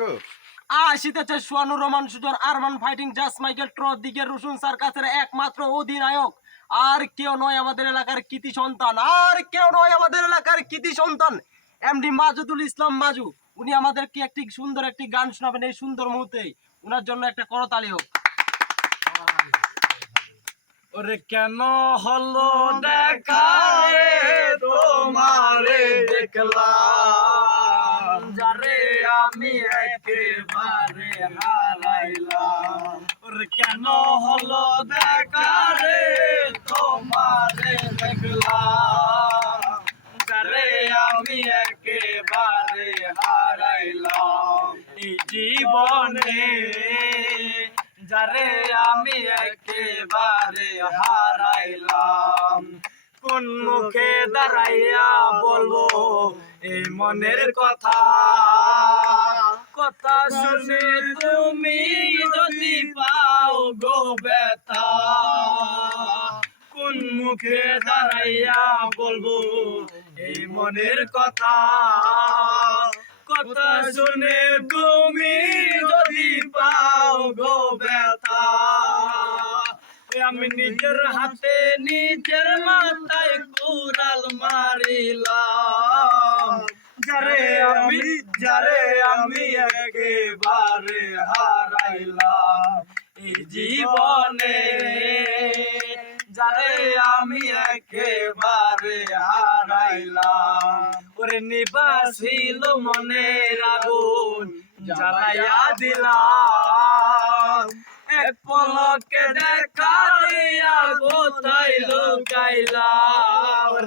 কো? আসিতেছে রহমান সুজন আরমান ফাইটিং জাস মাইকেল ট্র দিকে রসুন সার্কাসের একমাত্র অধিনায়ক। আর কেউ নয় আমাদের এলাকার কৃতি সন্তান আর কেউ নয় আমাদের এলাকার কৃতি সন্তান এমডি মাজুদুল ইসলাম মাজু। উনি আমাদেরকে একটি সুন্দর একটি গান শোনাবেন এই সুন্দর মুহূর্তে। উনার জন্য একটা করতালি হোক। ওরে কেন হলো দেখা রে তোমারে দেখলাম? যারে আমি একেবারে হারাইলাম। কেন হলো দেখা রে? তোমারে দেখলাম। যারে আমি একেবারে হারাইলাম। জীবনে যারে আমি একেবারে হারাইলাম। কোন মুখে দাঁড়াইয়া বলব, এই মনের কথা কথা শুনে তুমি যদি পাও গো ব্যথা, কোন মুখে দাঁড়াইয়া বলব এই মনের কথা? কথা শুনে তুমি যদি পাও গো ব্যথা, আমি নিজের হাতে নিজের মাথায় কুড়াল মারিলাম। যারে আমি, যারে আমি একেবারে হারাইলাম এই জীবনে, যারে আমি একেবারে হারাইলাম। ওরে নিবাসিল মনের আগুন, জ্বালাইয়া দিলাম। এক পলকে দেখা দিয়া কোথায় লুকাইলা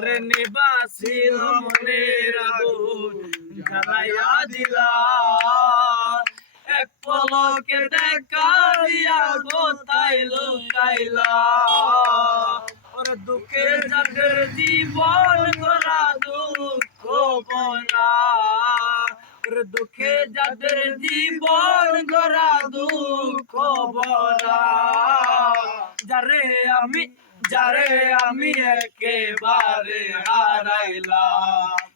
রে নিবাসিল মনের আগুন দিলা। এক পলকে দেখা দিয়া কোথায় লুকাইলা। ওরে দুঃখের যাদের জীবন করা দুঃখ বনা ওরে দুঃখে যাদের জীবন গড়া দুঃখ বরা যারে আমি যারে আমি একেবারে হারাইলাম।